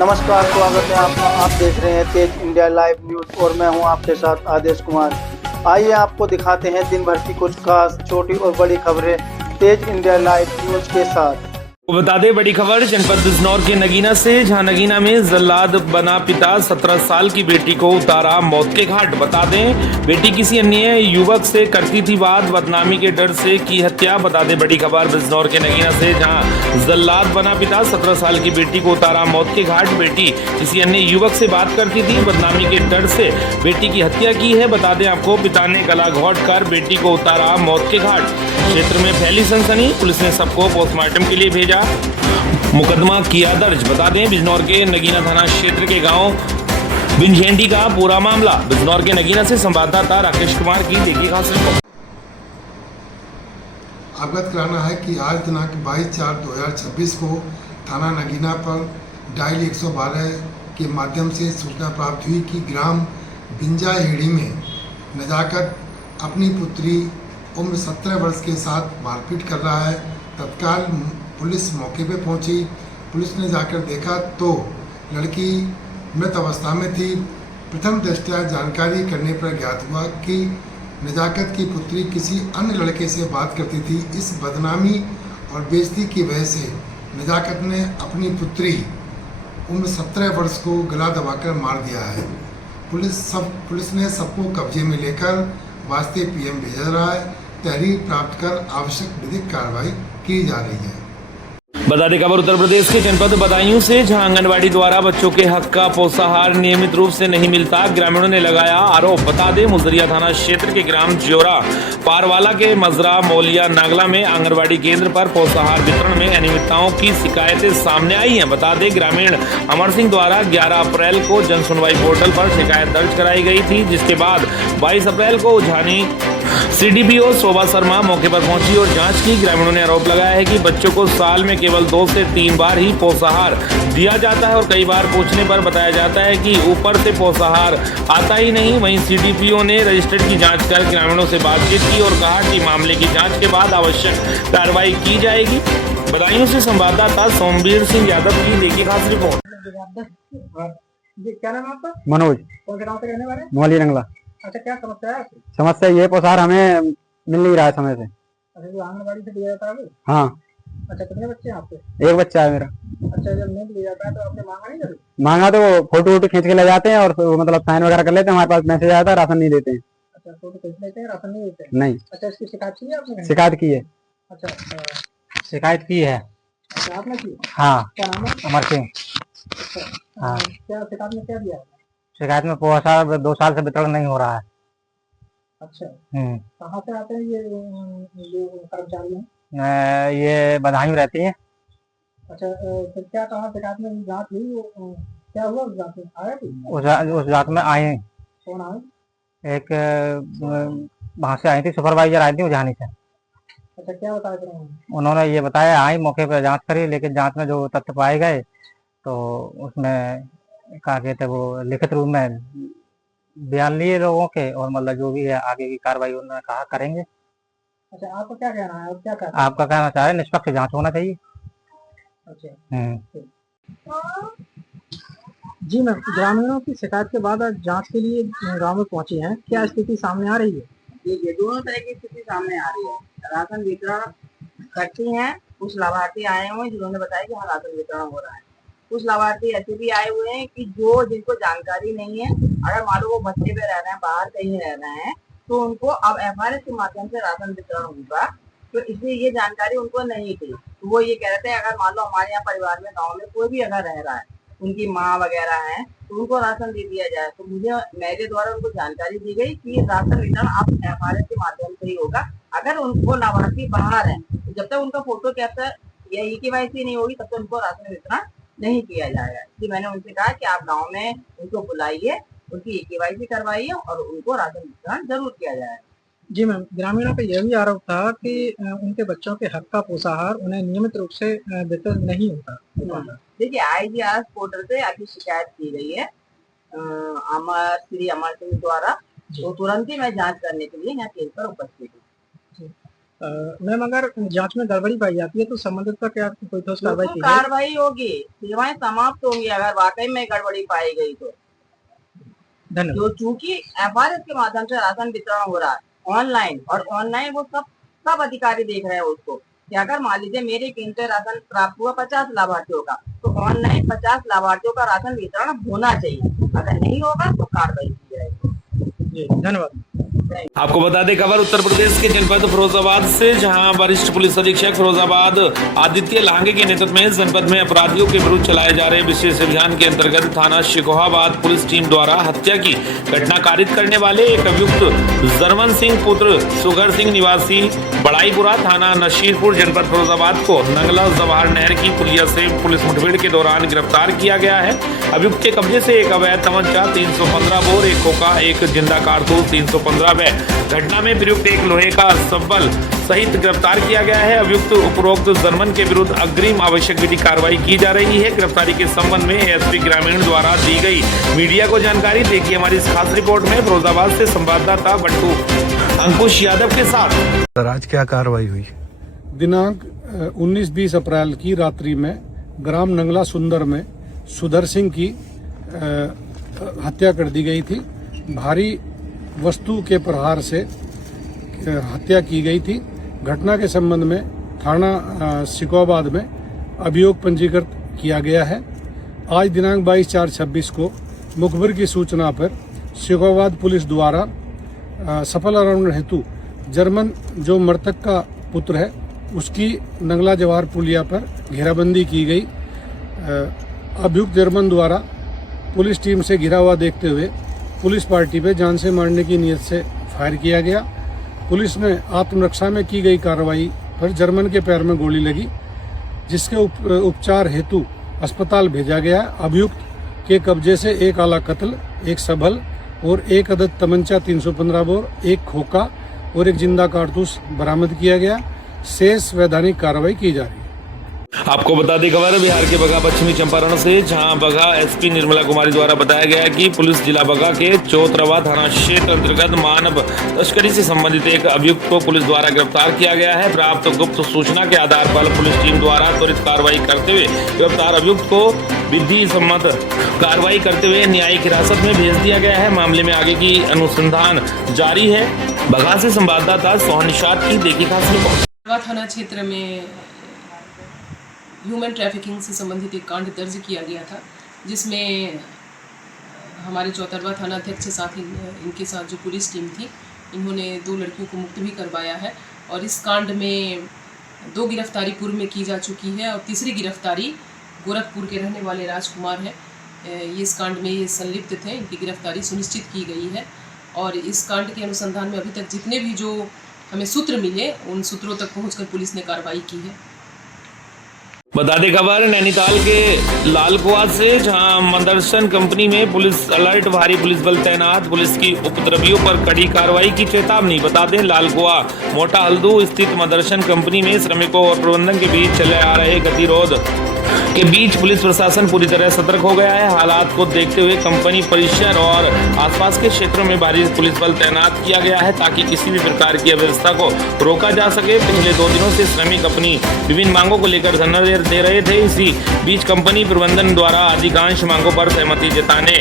नमस्कार, स्वागत है आपका। आप देख रहे हैं तेज इंडिया लाइव न्यूज और मैं हूं आपके साथ आदेश कुमार। आइए आपको दिखाते हैं दिन भर की कुछ खास छोटी और बड़ी खबरें तेज इंडिया लाइव न्यूज के साथ। बता दें बड़ी खबर जनपद बिजनौर के नगीना से, जहां नगीना में जल्लाद बना पिता 17 साल की बेटी को उतारा मौत के घाट। बता दें बेटी किसी अन्य युवक से करती थी बात, बदनामी के डर से की हत्या। बता दें बड़ी खबर बिजनौर के नगीना से, जहां जल्लाद बना पिता 17 साल की बेटी को उतारा मौत के घाट। बेटी किसी अन्य युवक से बात करती थी, बदनामी के डर से बेटी की हत्या की है। बता दें आपको पिता ने गला घोंट कर बेटी को उतारा मौत के घाट। क्षेत्र में फैली सनसनी, पुलिस ने सबको पोस्टमार्टम के लिए भेजा, मुकदमा किया दर्ज। बता दें बिजनौर के नगीना थाना क्षेत्र के गांव बिंझेंडी का पूरा मामला। बिजनौर के नगीना से संवाददाता राकेश कुमार की देखिए खास रिपोर्ट। अवगत कराना है कि आज दिनांक 22/4/2026 को थाना नगीना पर डायल 112 के माध्यम से सूचना प्राप्त हुई कि ग्राम बिंजाहेड़ी में नजाकत अपनी पुत्री उम्र 17 वर्ष के साथ मारपीट कर रहा है। तत्काल पुलिस मौके पर पहुंची। पुलिस ने जाकर देखा तो लड़की मृत अवस्था में थी। प्रथम दृष्टया जानकारी करने पर ज्ञात हुआ कि नजाकत की पुत्री किसी अन्य लड़के से बात करती थी। इस बदनामी और बेइज्जती की वजह से नजाकत ने अपनी पुत्री उम्र 17 वर्ष को गला दबाकर मार दिया है। पुलिस ने सबको कब्जे में लेकर वास्ते पीएम भेजा रहा है। तहरीर प्राप्त कर आवश्यक विधिक कार्रवाई की जा रही है। बता दें खबर उत्तर प्रदेश के जनपद बदायूं से, जहां आंगनबाड़ी द्वारा बच्चों के हक का पोषाहार नियमित रूप से नहीं मिलता, ग्रामीणों ने लगाया आरोप। बता दें मुजरिया थाना क्षेत्र के ग्राम ज्योरा पारवाला के मजरा मौलिया नागला में आंगनबाड़ी केंद्र पर पोषाहार वितरण में अनियमितताओं की शिकायतें सामने आई हैं। बता दें ग्रामीण अमर सिंह द्वारा 11 अप्रैल को जन सुनवाई पोर्टल पर शिकायत दर्ज कराई गई थी, जिसके बाद 22 अप्रैल को उझानी सीडीपीओ शोभा शर्मा मौके पर पहुंची और जांच की। ग्रामीणों ने आरोप लगाया है कि बच्चों को साल में केवल 2 से 3 बार ही पोषाहार दिया जाता है और कई बार पूछने पर बताया जाता है कि ऊपर से पोषाहार आता ही नहीं। वहीं सीडीपीओ ने रजिस्टर्ड की जांच कर ग्रामीणों से बातचीत की और कहा कि मामले की जांच के बाद आवश्यक कार्रवाई की जाएगी। बदायूं से संवाददाता सोमवीर सिंह यादव की देखिए खास रिपोर्ट। क्या नाम है आपका? मनोज। कौन से गाँव से रहने वाले? मोहाली रंगला। अच्छा, क्या समस्या है? समस्या ये पोषाहार हमें मिल नहीं रहा है समय से। अच्छा, जो आंगनबाड़ी से दिया जाता है? हाँ। अच्छा, कितने बच्चे हैं आपके? एक बच्चा है मेरा। अच्छा, जब नहीं दिया जाता है तो आपने मांगा नहीं कभी? मांगा तो फोटो वोटो खींच के ले जाते हैं और मतलब साइन वगैरह कर लेते हैं। हमारे पास मैसेज आता है, राशन नहीं देते हैं। अच्छा, फोटो खींच लेते हैं, राशन नहीं देते हैं? नहीं। अच्छा, इसकी शिकायत की है आपने? शिकायत की है। अच्छा, शिकायत की है। अच्छा, आपने की? हाँ। क्या नाम है? अमर सिंह। अच्छा, हाँ। क्या शिकायत में क्या दिया है? शिकायत में पोषाहार 2 साल से वितरण नहीं हो रहा है। अच्छा, कहाँ से आते हैं ये जो कर्मचारी हैं? ये बदायूं रहती है। अच्छा, फिर क्या कहा शिकायत में? जांच हुई? क्या हुआ उस जांच में? आया उस जांच में आए। कौन आए? एक वहाँ से आई थी, सुपरवाइजर आई थी उजानी से। अच्छा, क्या बताया फिर उन्होंने ये बताया, आई मौके पर जांच करी, लेकिन जांच में जो तथ्य पाए गए तो उसमें कहा कहते वो लिखित रूप में बयान लिए लोगों के और मतलब जो भी है आगे की कार्रवाई उन्होंने कहा करेंगे। अच्छा, आपका क्या कहना है? क्या कहना है? आपका कहना चाह रहे निष्पक्ष जांच होना चाहिए। अच्छा। जी मैम, ग्रामीणों की शिकायत के बाद आज जांच के लिए गांव में पहुंची हैं, क्या स्थिति सामने आ रही है? ये दोनों तरह की स्थिति सामने आ रही है। राशन वितरण करती हैं, कुछ लाभार्थी आए हुए हैं जिन्होंने बताया कि हाँ राशन वितरण हो रहा है। कुछ लाभार्थी ऐसे भी आए हुए हैं कि जिनको जानकारी नहीं है, अगर मान लो वो बच्चे पे रह रहे हैं, बाहर कहीं रह रहे हैं, तो उनको अब एफआरएस के माध्यम से राशन वितरण होगा, तो इसलिए ये जानकारी उनको नहीं थी। तो वो ये कह रहे थे अगर मान लो हमारे यहाँ परिवार में गाँव में कोई भी अगर रह रहा है, उनकी माँ वगैरह है, तो उनको राशन दे दिया जाए। तो मेरे द्वारा उनको जानकारी दी गई कि राशन वितरण अब एफआरएस के माध्यम से ही होगा। अगर उनको लाभार्थी बाहर है तो जब तक उनका फोटो कैप्चर या ई-केवाईसी नहीं होगी तब तक उनको राशन वितरण नहीं किया जाएगा। इसलिए मैंने उनसे कहा कि आप गाँव में उनको बुलाइए, उनकी ई-केवाईसी करवाइए और उनको राशन वितरण जरूर किया जाएगा। जी मैम, ग्रामीणों का यह भी आरोप था कि उनके बच्चों के हक का पोषाहार उन्हें नियमित रूप से वितरण नहीं होता। देखिए, आईजीआरएस पोर्टल पे आपकी शिकायत की गई है श्री अमर सिंह द्वारा, तो तुरंत ही मैं जांच करने के लिए यहाँ केंद्र पर उपस्थित हूँ। मैम अगर जांच में गड़बड़ी पाई जाती है तो संबंधित पर क्या कोई ठोस कार्रवाई की जाएगी? कार्रवाई होगी, सेवाएं समाप्त होंगी अगर वाकई में गड़बड़ी पाई गई तो। धन्यवाद। जो चूंकि एफआरएस के माध्यम से राशन वितरण हो रहा है ऑनलाइन, और ऑनलाइन वो सब अधिकारी देख रहे हैं उसको कि अगर मान लीजिए मेरे केंद्र से राशन प्राप्त हुआ 50 लाभार्थियों का, तो ऑनलाइन 50 लाभार्थियों का राशन वितरण होना चाहिए। अगर नहीं होगा तो कार्रवाई की जाएगी। जी धन्यवाद। आपको बता दें खबर उत्तर प्रदेश के जनपद फिरोजाबाद से, जहां वरिष्ठ पुलिस अधीक्षक फिरोजाबाद आदित्य लांगे के नेतृत्व में जनपद में अपराधियों के विरुद्ध चलाए जा रहे विशेष अभियान के अंतर्गत थाना शिकोहाबाद पुलिस टीम द्वारा हत्या की घटना कारित करने वाले एक अभियुक्त जरमन सिंह पुत्र सुगर सिंह निवासी बड़ाईपुरा थाना नशीरपुर जनपद फिरोजाबाद को नंगला जवाहर नहर की पुलिया से पुलिस मुठभेड़ के दौरान गिरफ्तार किया गया है। अभियुक्त के कब्जे से एक अवैध तमंचा 315 बोर, एक खोखा, एक जिंदा कारतूस 315 घटना में प्रयुक्त एक लोहे का सब्बल सहित गिरफ्तार किया गया है। अभियुक्त उपरोक्त जर्मन के विरुद्ध अग्रिम आवश्यक विधि कार्रवाई की जा रही है। गिरफ्तारी के संबंध में एसपी ग्रामीण द्वारा दी गई मीडिया को जानकारी। देखिए हमारी इस खास रिपोर्ट में फिरोजाबाद से संवाददाता बट्टू अंकुश यादव के साथ। सर आज क्या कार्रवाई हुई? दिनांक 19-20 अप्रैल की रात्रि में ग्राम नंगला सुंदर में सुधर सिंह की हत्या कर दी गई थी। भारी वस्तु के प्रहार से हत्या की गई थी। घटना के संबंध में थाना शिकोहाबाद में अभियोग पंजीकृत किया गया है। आज दिनांक 22/4/26 को मुखबिर की सूचना पर शिकोहाबाद पुलिस द्वारा सफल अनावरण हेतु जर्मन जो मृतक का पुत्र है उसकी नंगला जवाहर पुलिया पर घेराबंदी की गई। अभियुक्त जर्मन द्वारा पुलिस टीम से घिरा हुआ देखते हुए पुलिस पार्टी पे जान से मारने की नीयत से फायर किया गया। पुलिस ने आत्मरक्षा में की गई कार्रवाई पर जर्मन के पैर में गोली लगी, जिसके उपचार हेतु अस्पताल भेजा गया। अभियुक्त के कब्जे से एक आला कत्ल, एक सबल और एक अदद तमंचा 315 बोर, एक खोखा और एक जिंदा कारतूस बरामद किया गया। शेष वैधानिक कार्रवाई की जा रही है। आपको बता दें खबर बिहार के बगहा पश्चिमी चंपारण से, जहां बगहा एसपी निर्मला कुमारी द्वारा बताया गया कि पुलिस जिला बगहा के चौतरवा थाना क्षेत्र अंतर्गत मानव तस्करी से संबंधित एक अभियुक्त को पुलिस द्वारा गिरफ्तार किया गया है। प्राप्त गुप्त सूचना के आधार पर पुलिस टीम द्वारा त्वरित कार्रवाई करते हुए गिरफ्तार अभियुक्त को विधि सम्मत कार्रवाई करते हुए न्यायिक हिरासत में भेज दिया गया है। मामले में आगे की अनुसंधान जारी है। बगहा से संवाददाता सोहन निषाद की देखी खास रिपोर्ट। थाना क्षेत्र में ह्यूमन ट्रैफिकिंग से संबंधित एक कांड दर्ज किया गया था, जिसमें हमारे चौतरवा थाना अध्यक्ष के साथ इनके साथ जो पुलिस टीम थी, इन्होंने 2 लड़कियों को मुक्त भी करवाया है। और इस कांड में 2 गिरफ्तारी पूर्व में की जा चुकी है और तीसरी गिरफ्तारी गोरखपुर के रहने वाले राजकुमार है। ये इस कांड में ये संलिप्त थे, इनकी गिरफ्तारी सुनिश्चित की गई है। और इस कांड के अनुसंधान में अभी तक जितने भी जो हमें सूत्र मिले, उन सूत्रों तक पहुँचकर पुलिस ने कार्रवाई की है। बता दें खबर नैनीताल के लालकुआ से, जहां मदरसन कंपनी में पुलिस अलर्ट, भारी पुलिस बल तैनात, पुलिस की उपद्रवियों पर कड़ी कार्रवाई की चेतावनी। बता दें लालकुआ मोटा हल्दू स्थित मदरसन कंपनी में श्रमिकों और प्रबंधन के बीच चले आ रहे गतिरोध के बीच पुलिस प्रशासन पूरी तरह सतर्क हो गया है। हालात को देखते हुए कंपनी परिसर और आसपास के क्षेत्रों में भारी पुलिस बल तैनात किया गया है, ताकि किसी भी प्रकार की अव्यवस्था को रोका जा सके। पिछले 2 दिनों से श्रमिक अपनी विभिन्न मांगों को लेकर धरना दे रहे थे। इसी बीच कंपनी प्रबंधन द्वारा अधिकांश मांगों पर सहमति जताने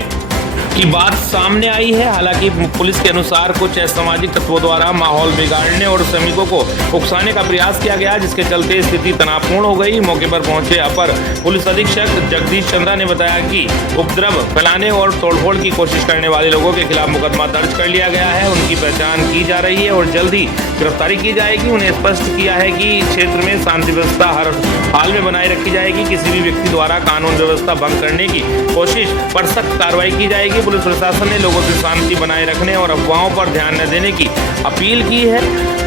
की बात सामने आई है। हालांकि पुलिस के अनुसार कुछ असामाजिक तत्वों द्वारा माहौल बिगाड़ने और श्रमिकों को उकसाने का प्रयास किया गया, जिसके चलते स्थिति तनावपूर्ण हो गई। मौके पर पहुंचे अपर पुलिस अधीक्षक जगदीश चंद्रा ने बताया कि उपद्रव फैलाने और तोड़फोड़ की कोशिश करने वाले लोगों के खिलाफ मुकदमा दर्ज कर लिया गया है। उनकी पहचान की जा रही है और जल्द ही गिरफ्तारी की जाएगी। उन्हें स्पष्ट किया है कि क्षेत्र में शांति व्यवस्था हर हाल में बनाए रखी जाएगी। किसी भी व्यक्ति द्वारा कानून व्यवस्था भंग करने की कोशिश पर सख्त कार्रवाई की जाएगी। पुलिस प्रशासन ने लोगों की शांति बनाए रखने और अफवाहों पर ध्यान न देने की अपील की है।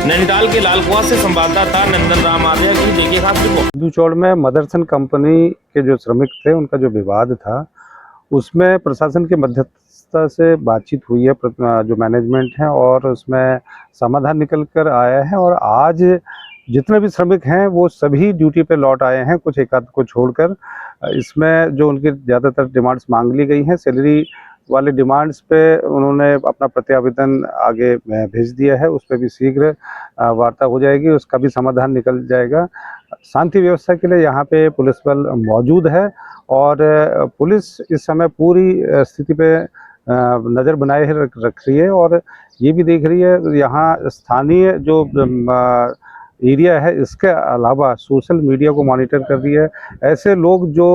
नैनीताल के लालकुआ से संवाददाता नंदन राम आर्या की देखिए खास रिपोर्ट। हिंदूचौड़ में मदरसन कंपनी के जो श्रमिक थे, उनका जो विवाद था, उसमें प्रशासन के मध्यस्थता से बातचीत हुई है जो मैनेजमेंट है, और उसमें समाधान निकल कर आया है। और आज जितने भी श्रमिक हैं वो सभी ड्यूटी पे लौट आए हैं, कुछ एक आध को छोड़कर। इसमें जो उनकी ज़्यादातर डिमांड्स मांग ली गई हैं, सैलरी वाले डिमांड्स पे उन्होंने अपना प्रत्यावेदन आगे भेज दिया है। उस पर भी शीघ्र वार्ता हो जाएगी, उसका भी समाधान निकल जाएगा। शांति व्यवस्था के लिए यहाँ पे पुलिस बल मौजूद है और पुलिस इस समय पूरी स्थिति पे नज़र बनाए रख रही है और ये भी देख रही है यहाँ स्थानीय जो एरिया है इसके अलावा सोशल मीडिया को मॉनिटर कर रही है। ऐसे लोग जो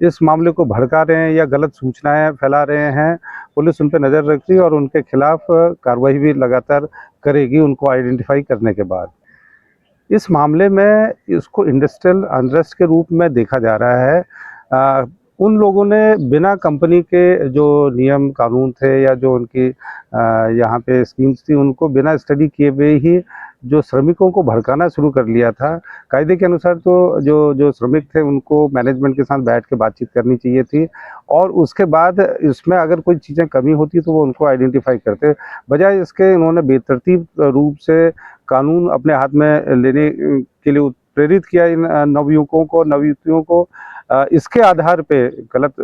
इस मामले को भड़का रहे हैं या गलत सूचनाएं फैला रहे हैं, पुलिस उन पर नज़र रख रही है और उनके खिलाफ कार्रवाई भी लगातार करेगी उनको आइडेंटिफाई करने के बाद। इस मामले में इसको इंडस्ट्रियल अनरेस्ट के रूप में देखा जा रहा है। उन लोगों ने बिना कंपनी के जो नियम कानून थे या जो उनकी यहाँ पे स्कीम्स थी उनको बिना स्टडी किए हुए ही जो श्रमिकों को भड़काना शुरू कर लिया था। कायदे के अनुसार तो जो श्रमिक थे उनको मैनेजमेंट के साथ बैठ के बातचीत करनी चाहिए थी और उसके बाद इसमें अगर कोई चीज़ें कमी होती तो वो उनको आइडेंटिफाई करते। बजाय इसके इन्होंने बेतरतीब रूप से कानून अपने हाथ में लेने के लिए प्रेरित किया इन नवयुवकों को, नवयुवतियों को। इसके आधार पे गलत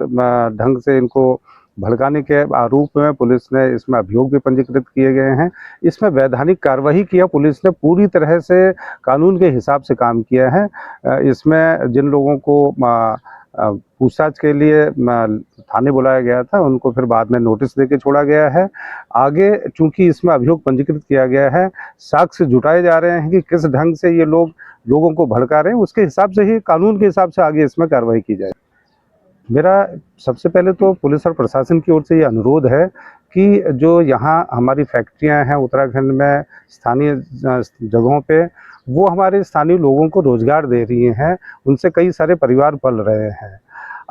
ढंग से इनको भड़काने के आरोप में पुलिस ने इसमें अभियोग भी पंजीकृत किए गए हैं। इसमें वैधानिक कार्रवाई किया, पुलिस ने पूरी तरह से कानून के हिसाब से काम किया है। इसमें जिन लोगों को पूछताछ के लिए थाने बुलाया गया था उनको फिर बाद में नोटिस देके छोड़ा गया है। आगे चूंकि इसमें अभियोग पंजीकृत किया गया है, साक्ष्य जुटाए जा रहे हैं कि किस ढंग से ये लोगों को भड़का रहे हैं, उसके हिसाब से ही कानून के हिसाब से आगे इसमें कार्रवाई की जाए। मेरा सबसे पहले तो पुलिस और प्रशासन की ओर से ये अनुरोध है कि जो यहाँ हमारी फैक्ट्रियाँ हैं उत्तराखंड में स्थानीय जगहों पे, वो हमारे स्थानीय लोगों को रोज़गार दे रही हैं, उनसे कई सारे परिवार पल रहे हैं।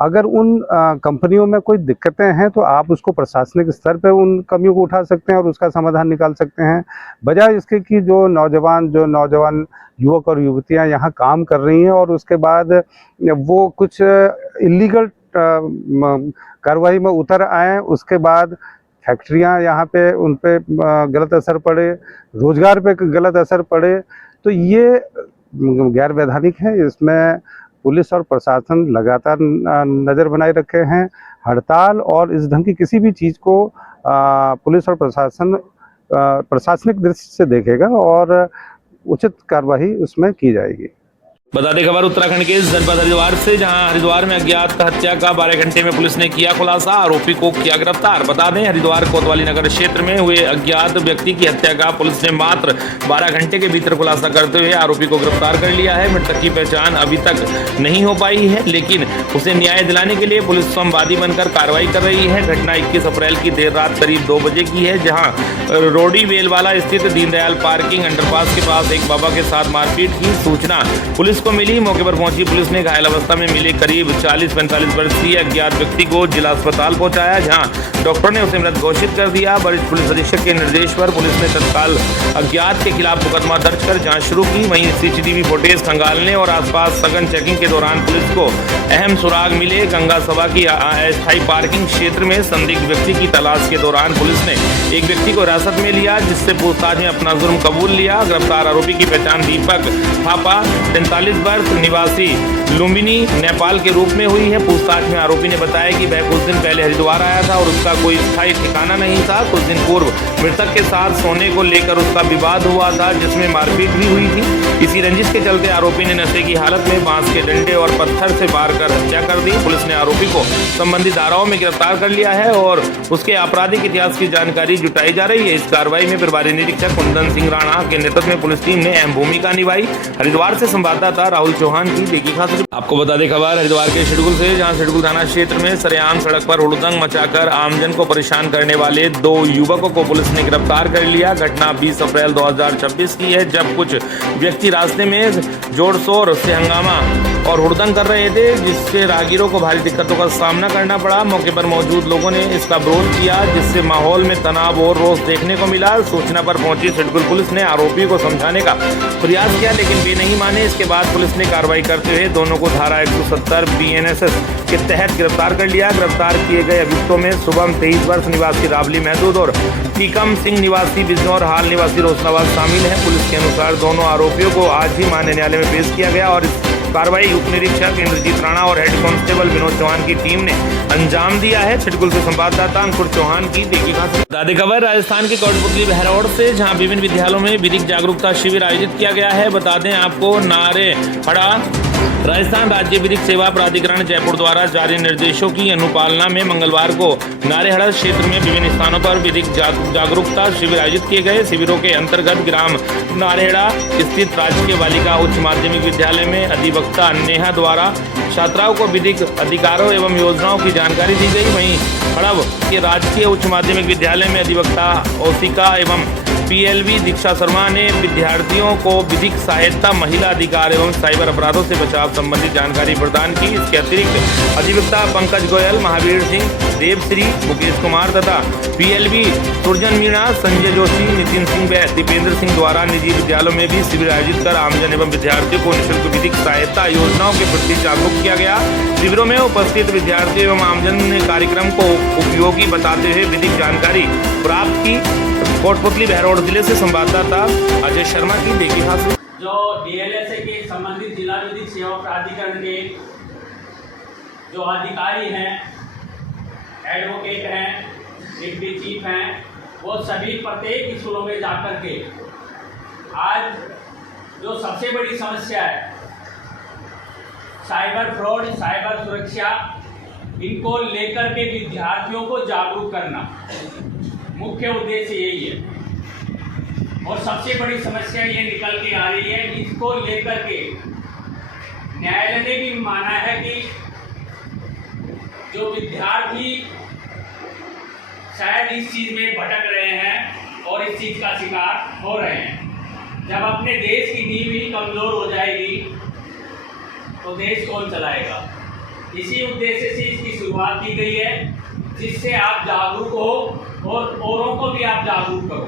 अगर उन कंपनियों में कोई दिक्कतें हैं तो आप उसको प्रशासनिक स्तर पे उन कमियों को उठा सकते हैं और उसका समाधान निकाल सकते हैं। बजाय इसके कि जो नौजवान युवक और युवतियां यहाँ काम कर रही हैं और उसके बाद वो कुछ इलीगल कार्रवाई में उतर आए, उसके बाद फैक्ट्रियां यहाँ पे उन पे गलत असर पड़े, रोज़गार पे गलत असर पड़े, तो ये गैर वैधानिक है। इसमें पुलिस और प्रशासन लगातार नज़र बनाए रखे हैं। हड़ताल और इस ढंग की किसी भी चीज़ को पुलिस और प्रशासन प्रशासनिक दृष्टि से देखेगा और उचित कार्रवाई उसमें की जाएगी। बता दें खबर उत्तराखंड के जनपद हरिद्वार से, जहां हरिद्वार में अज्ञात हत्या का 12 घंटे में पुलिस ने किया खुलासा, आरोपी को किया गिरफ्तार। बता दें हरिद्वार कोतवाली नगर क्षेत्र में हुए अज्ञात व्यक्ति की हत्या का पुलिस ने मात्र 12 घंटे के भीतर खुलासा करते हुए आरोपी को गिरफ्तार कर लिया है। मृतक की पहचान अभी तक नहीं हो पाई है, लेकिन उसे न्याय दिलाने के लिए पुलिस संवादी बनकर कार्रवाई कर रही है। घटना 21 अप्रैल की देर रात करीब 2 बजे की है, जहाँ रोडी वेलवाला स्थित दीनदयाल पार्किंग अंडरपास के पास एक बाबा के साथ मारपीट की सूचना पुलिस को मिली। मौके पर पहुंची पुलिस ने घायल अवस्था में मिले करीब 40-45 वर्षीय अज्ञात व्यक्ति को जिला अस्पताल पहुंचाया, जहां डॉक्टर ने उसे मृत घोषित कर दिया। वरिष्ठ पुलिस अधीक्षक के निर्देश पर पुलिस ने तत्काल अज्ञात के खिलाफ मुकदमा दर्ज कर जांच शुरू की। वहीं सीसीटीवी फुटेज खंगालने और आसपास सघन चेकिंग के दौरान पुलिस को अहम सुराग मिले। गंगा सभा की अस्थायी पार्किंग क्षेत्र में संदिग्ध व्यक्ति की तलाश के दौरान पुलिस ने एक व्यक्ति को हिरासत में लिया, जिससे पूछताछ में अपना जुर्म कबूल लिया। गिरफ्तार आरोपी की पहचान दीपक थापा 43 वर्ष निवासी लुम्बिनी नेपाल के रूप में हुई है। पूछताछ में आरोपी ने बताया कि वह कुछ दिन पहले हरिद्वार आया था और उसका कोई स्थायी ठिकाना नहीं था। कुछ दिन पूर्व मृतक के साथ सोने को लेकर उसका विवाद हुआ था, जिसमें मारपीट भी हुई थी। इसी रंजिश के चलते आरोपी ने नशे की हालत में बांस के डंडे और पत्थर से मार कर हत्या कर दी। पुलिस ने आरोपी को संबंधित धाराओं में गिरफ्तार कर लिया है और उसके आपराधिक इतिहास की जानकारी जुटाई जा रही है। इस कार्रवाई में प्रभारी निरीक्षक कुंदन सिंह राणा के नेतृत्व में पुलिस टीम ने अहम भूमिका निभाई। हरिद्वार से संवाददाता राहुल चौहान की देखी खास। आपको बता दें खबर हरिद्वार के सिडकुल से, जहां सिडकुल थाना क्षेत्र में सरेआम सड़क पर हुड़दंग मचाकर आमजन को परेशान करने वाले 2 युवकों को पुलिस ने गिरफ्तार कर लिया। घटना 20 अप्रैल 2026 की है, जब कुछ व्यक्ति रास्ते में जोर शोर से हंगामा और हुड़दंग कर रहे थे, जिससे राहगीरों को भारी दिक्कतों का सामना करना पड़ा। मौके पर मौजूद लोगों ने इसका विरोध किया, जिससे माहौल में तनाव और रोष देखने को मिला। सूचना पर पहुंची सिडकुल पुलिस ने आरोपी को समझाने का प्रयास किया, लेकिन वे नहीं माने। इसके बाद पुलिस ने कार्रवाई करते हुए दोनों को धारा 170 BNSS के तहत गिरफ्तार कर लिया। गिरफ्तार किए गए अभियुक्तों में शुभम 23 वर्ष निवासी रावली महदूद और टीकम सिंह निवासी बिजनौर हाल निवासी रोशनाबाद शामिल है। पुलिस के अनुसार दोनों आरोपियों को आज ही मान्य न्यायालय में पेश किया गया और कार्रवाई उप निरीक्षक इंद्रजीत राणा और हेड कांस्टेबल विनोद चौहान की टीम ने अंजाम दिया है। छिटकुल से संवाददाता अंकुर चौहान की देखी खास दादी खबर राजस्थान के कोटपुतली बहरौड़ से, जहां विभिन्न विद्यालयों में विधिक जागरूकता शिविर आयोजित किया गया है। बता दें आपको, नारेहड़ा राजस्थान राज्य विधिक सेवा प्राधिकरण जयपुर द्वारा जारी निर्देशों की अनुपालना में मंगलवार को नारेहड़ा क्षेत्र में विभिन्न स्थानों पर विधिक जागरूकता शिविर आयोजित किए गए। शिविरों के अंतर्गत ग्राम नारेहड़ा स्थित राजकीय बालिका उच्च माध्यमिक विद्यालय में अधिवक्ता नेहा द्वारा छात्राओं को विधिक अधिकारों एवं योजनाओं की जानकारी दी गई। वहीं खड़ब के राजकीय उच्च माध्यमिक विद्यालय में अधिवक्ता ओसिका एवं पीएलवी दीक्षा शर्मा ने विद्यार्थियों को विधिक सहायता, महिला अधिकार एवं साइबर अपराधों से बचाव संबंधी जानकारी प्रदान की। इसके अतिरिक्त अधिवक्ता पंकज गोयल, महावीर सिंह, देवश्री, मुकेश कुमार तथा पीएलवी सुरजन मीणा, संजय जोशी, नितिन सिंह व दीपेंद्र सिंह द्वारा निजी विद्यालयों में भी शिविर आयोजित कर आमजन एवं विद्यार्थियों को निःशुल्क विधिक सहायता योजनाओं के प्रति जागरूक किया गया। शिविरों में उपस्थित विद्यार्थियों एवं आमजन ने कार्यक्रम को उपयोगी बताते हुए विधिक जानकारी प्राप्त की। कोटपुतली बहरौड़ जिले से संवाददाता अजय शर्मा की देखी खास। जो डीएलएसए के संबंधित जिला विधिक सेवा प्राधिकरण के जो अधिकारी हैं, एडवोकेट हैं, डिप्टी चीफ हैं, वो सभी प्रत्येक स्कूलों में जाकर के आज जो सबसे बड़ी समस्या है साइबर फ्रॉड, साइबर सुरक्षा, इनको लेकर के विद्यार्थियों को जागरूक करना मुख्य उद्देश्य यही है। और सबसे बड़ी समस्या ये निकल के आ रही है, इसको लेकर के न्यायालय ने भी माना है कि जो विद्यार्थी शायद इस चीज में भटक रहे हैं और इस चीज का शिकार हो रहे हैं। जब अपने देश की नींव ही कमजोर हो जाएगी तो देश कौन चलाएगा। इसी उद्देश्य से इसकी शुरुआत की गई है, जिससे आप जागरूक हो और औरों को भी आप जागरूक करो।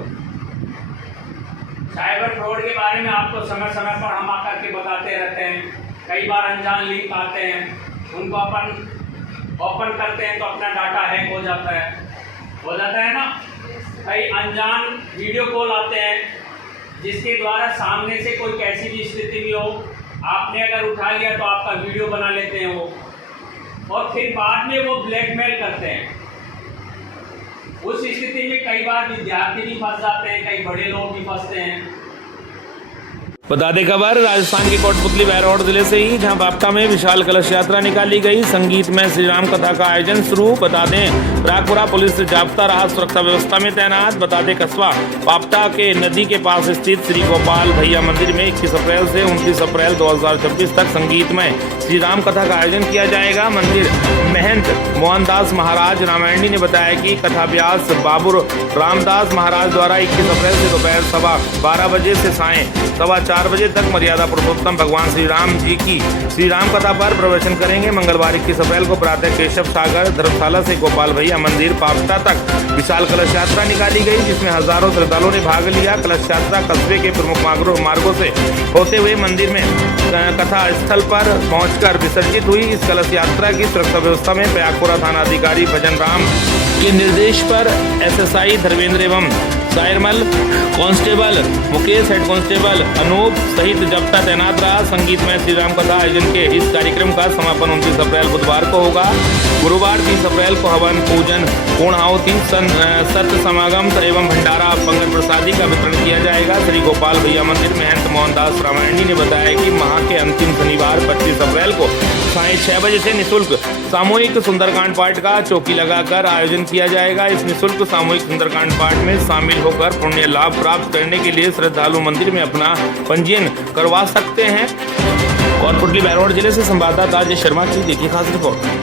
साइबर फ्रॉड के बारे में आपको समय समय पर हम आकर के बताते रहते हैं। कई बार अनजान लिंक आते हैं, उनको अपन ओपन करते हैं तो अपना डाटा हैक हो जाता है ना। कई अनजान वीडियो कॉल आते हैं जिसके द्वारा सामने से कोई कैसी भी स्थिति भी हो, आपने अगर उठा लिया तो आपका वीडियो बना लेते हैं वो, और फिर बाद में वो ब्लैकमेल करते हैं। उस स्थिति में कई बार विद्यार्थी भी फंस जाते हैं, कई बड़े लोग भी फंसते हैं। बता दें खबर राजस्थान के कोटपुतली बहरौड़ जिले से ही, जहां बापटा में विशाल कलश यात्रा निकाली गई। संगीत में श्री राम कथा का आयोजन शुरू। बता दें प्रागपुरा पुलिस जाब्ता रहा सुरक्षा व्यवस्था में तैनात। बता दें कस्बा बापटा के नदी के पास स्थित श्री गोपाल भैया मंदिर में 21 अप्रैल से 29 अप्रैल 2026 तक संगीत में श्री राम कथा का आयोजन किया जाएगा। मंदिर महंत मोहनदास महाराज रामायणी ने बताया कि कथा व्यास बाबू रामदास महाराज द्वारा 21 अप्रैल से दोपहर 12:15 बजे से सायं 4:15 बजे तक मर्यादा पुरुषोत्तम भगवान श्री राम जी की श्री राम कथा पर प्रवचन करेंगे। मंगलवार 21 अप्रैल को प्रातः केशव सागर धर्मशाला से गोपाल भैया मंदिर पापटा तक विशाल कलश यात्रा निकाली गई, जिसमें हजारों श्रद्धालुओं ने भाग लिया। कलश यात्रा कस्बे के प्रमुख मार्गों से होते हुए मंदिर में कथा स्थल पर पहुंचकर विसर्जित हुई। इस कलश यात्रा की सुरक्षा व्यवस्था में प्रयागपुरा थाना अधिकारी भजन राम के निर्देश पर एसएसआई धर्मेंद्र एवं Sayarmal constable Mukesh, head constable Anoop सहित जब्ता तैनात रहा। संगीत में श्री राम कथा आयोजन के इस कार्यक्रम का समापन 29 अप्रैल बुधवार को होगा। गुरुवार 30 अप्रैल को हवन, पूजन, पूर्णाहुति, सत्य समागम एवं भंडारा पंगत प्रसादी का वितरण किया जाएगा। श्री गोपाल भैया मंदिर महंत मोहनदास रामायणी ने बताया कि माह के अंतिम शनिवार 25 अप्रैल को सायं 6 बजे से निःशुल्क सामूहिक सुंदरकांड पाठ का चौकी लगाकर आयोजन किया जाएगा। इस निःशुल्क सामूहिक सुंदरकांड पाठ में शामिल होकर पुण्य लाभ प्राप्त करने के लिए श्रद्धालु मंदिर में अपना पंजीयन करवा सकते हैं। कोटपुतली बहरौड़ जिले से संवाददाता अजय शर्मा की देखी खास रिपोर्ट।